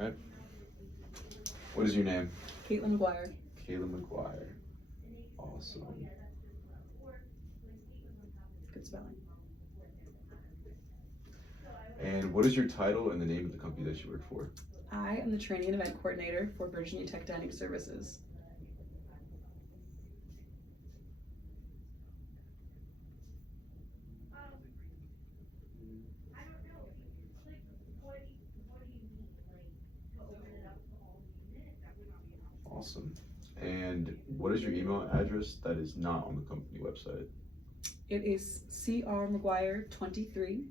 right? What is your name? Caitlin McGuire. Kayla McGuire. Awesome. Good spelling. And what is your title and the name of the company that you work for? I am the training and event coordinator for Virginia Tech Dining Services. Awesome. And what is your email address that is not on the company website? It is crmcguire23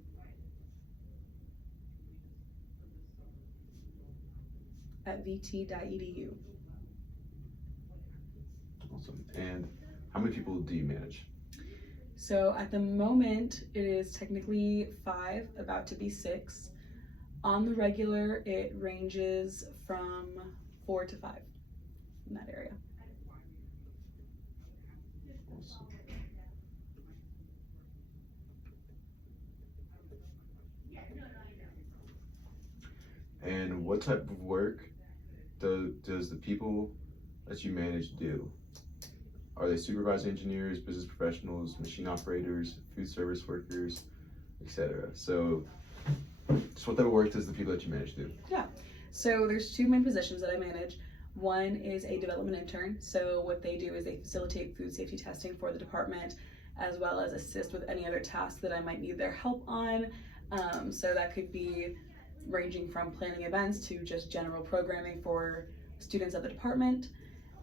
at vt.edu. Awesome. And how many people do you manage? So at the moment, it is technically 5, about to be 6. On the regular, it ranges from 4 to 5 in that area. Awesome. And what type of work does the people that you manage do? Are they supervising engineers, business professionals, machine operators, food service workers, etc.? So, just what type of work does the people that you manage do? Yeah, so there's 2 main positions that I manage. One is a development intern. So what they do is they facilitate food safety testing for the department, as well as assist with any other tasks that I might need their help on. So that could be ranging from planning events to just general programming for students at the department.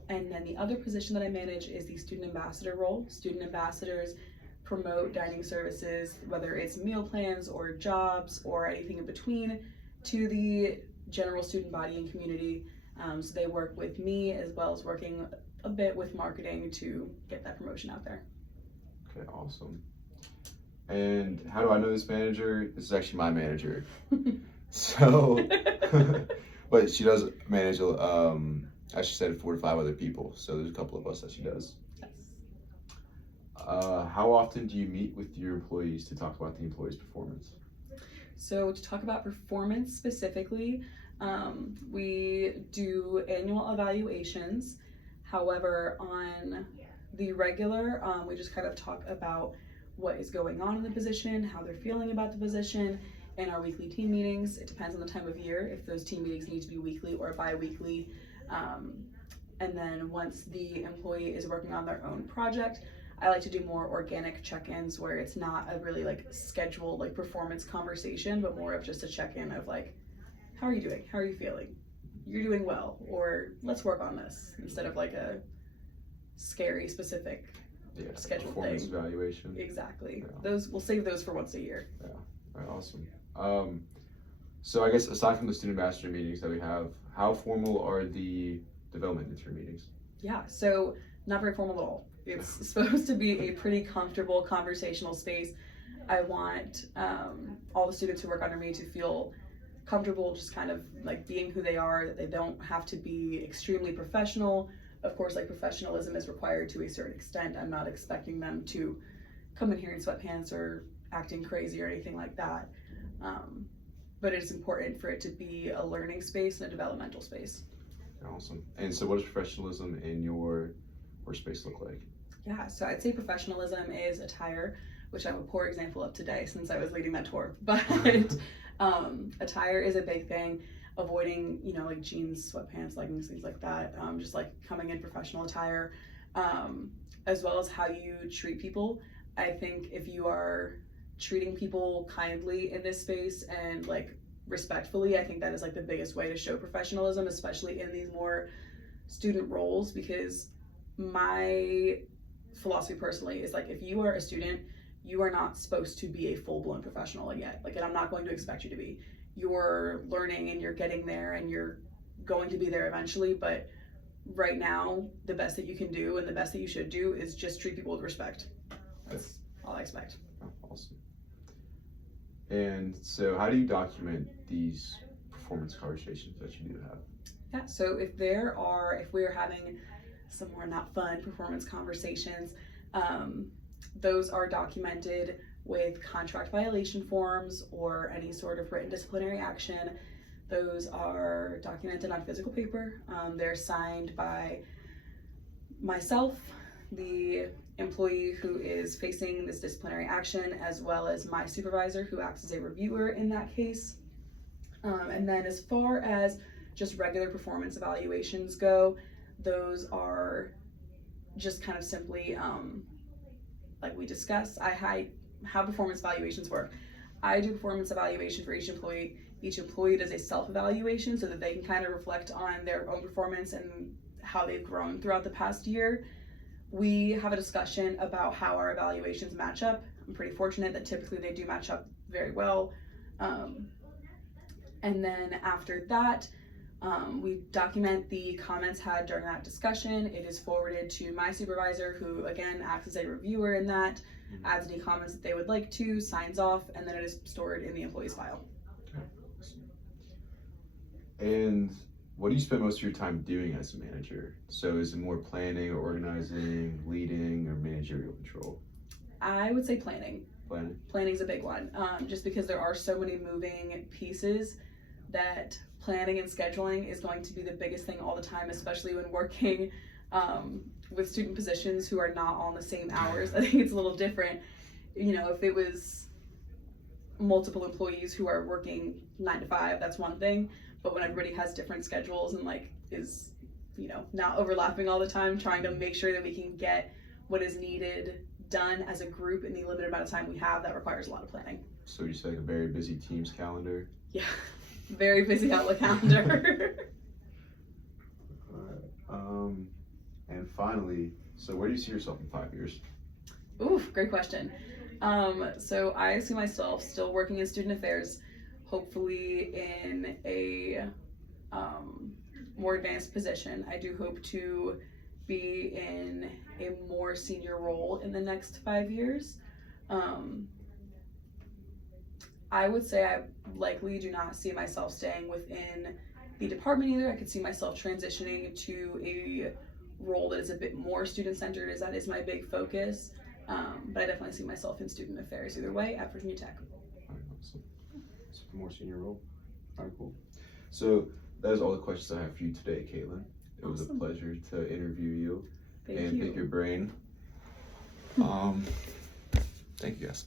And then the other position that I manage is the student ambassador role. Student ambassadors promote dining services, whether it's meal plans or jobs or anything in between, to the general student body and community. So they work with me as well as working a bit with marketing to get that promotion out there. Okay, awesome. And how do I know this manager? This is actually my manager. So, but she does manage, as she said, 4 to 5 other people. So there's a couple of us that she does. Yes. How often do you meet with your employees to talk about the employee's performance? So to talk about performance specifically, we do annual evaluations. However, on the regular, we just kind of talk about what is going on in the position, how they're feeling about the position. In our weekly team meetings, it depends on the time of year, if those team meetings need to be weekly or bi-weekly. And then once the employee is working on their own project, I like to do more organic check-ins where it's not a really like scheduled like performance conversation, but more of just a check-in of like, how are you doing? How are you feeling? You're doing well, or let's work on this, instead of like a scary specific scheduled performance thing. evaluation. Exactly. Yeah. Those, we'll save those for once a year. Yeah, all right, awesome. So I guess aside from the student ambassador meetings that we have, how formal are the development intern meetings? Yeah, so not very formal at all. It's supposed to be a pretty comfortable conversational space. I want all the students who work under me to feel comfortable just kind of like being who they are, that they don't have to be extremely professional. Of course, like professionalism is required to a certain extent. I'm not expecting them to come in here in sweatpants or acting crazy or anything like that. But it's important for it to be a learning space and a developmental space. Awesome. And so what does professionalism in your workspace look like? Yeah, so I'd say professionalism is attire, which I'm a poor example of today since I was leading that tour. But attire is a big thing. Avoiding, you know, like jeans, sweatpants, leggings, things like that. Just like coming in professional attire, as well as how you treat people. I think if you are treating people kindly in this space and like respectfully, I think that is like the biggest way to show professionalism, especially in these more student roles, because my philosophy personally is like, if you are a student, you are not supposed to be a full-blown professional yet. Like, and I'm not going to expect you to be. You're learning and you're getting there and you're going to be there eventually, but right now, the best that you can do and the best that you should do is just treat people with respect. That's all I expect. Oh, awesome. And so how do you document these performance conversations that you do have? Yeah, so if we're having some more not fun performance conversations, those are documented with contract violation forms or any sort of written disciplinary action. Those are documented on physical paper. They're signed by myself, the employee who is facing this disciplinary action, as well as my supervisor who acts as a reviewer in that case. And then as far as just regular performance evaluations go, those are just kind of simply, like we discussed, how performance evaluations work. I do performance evaluation for each employee. Each employee does a self-evaluation so that they can kind of reflect on their own performance and how they've grown throughout the past year. We have a discussion about how our evaluations match up. I'm pretty fortunate that typically they do match up very well. And then after that, we document the comments had during that discussion. It is forwarded to my supervisor, who again acts as a reviewer in that, adds any comments that they would like to, signs off, and then it is stored in the employee's file. And what do you spend most of your time doing as a manager? So is it more planning or organizing, leading, or managerial control? I would say planning. Planning? Planning's a big one, just because there are so many moving pieces that planning and scheduling is going to be the biggest thing all the time, especially when working with student positions who are not on the same hours. I think it's a little different. You know, if it was multiple employees who are working 9 to 5, that's one thing. But when everybody has different schedules and like is, you know, not overlapping all the time, trying to make sure that we can get what is needed done as a group in the limited amount of time we have, that requires a lot of planning. So you say like a very busy Teams calendar? Yeah, very busy Outlook calendar. Alright. And finally, so where do you see yourself in 5 years? Oof, great question. So I see myself still working in student affairs, hopefully in a more advanced position. I do hope to be in a more senior role in the next 5 years. I would say I likely do not see myself staying within the department either. I could see myself transitioning to a role that is a bit more student-centered, as that is my big focus. But I definitely see myself in student affairs either way at Virginia Tech. Alright, awesome. So more senior role. Alright, cool. So that is all the questions I have for you today, Caitlin. It was a pleasure to interview you and pick your brain. Thank you guys.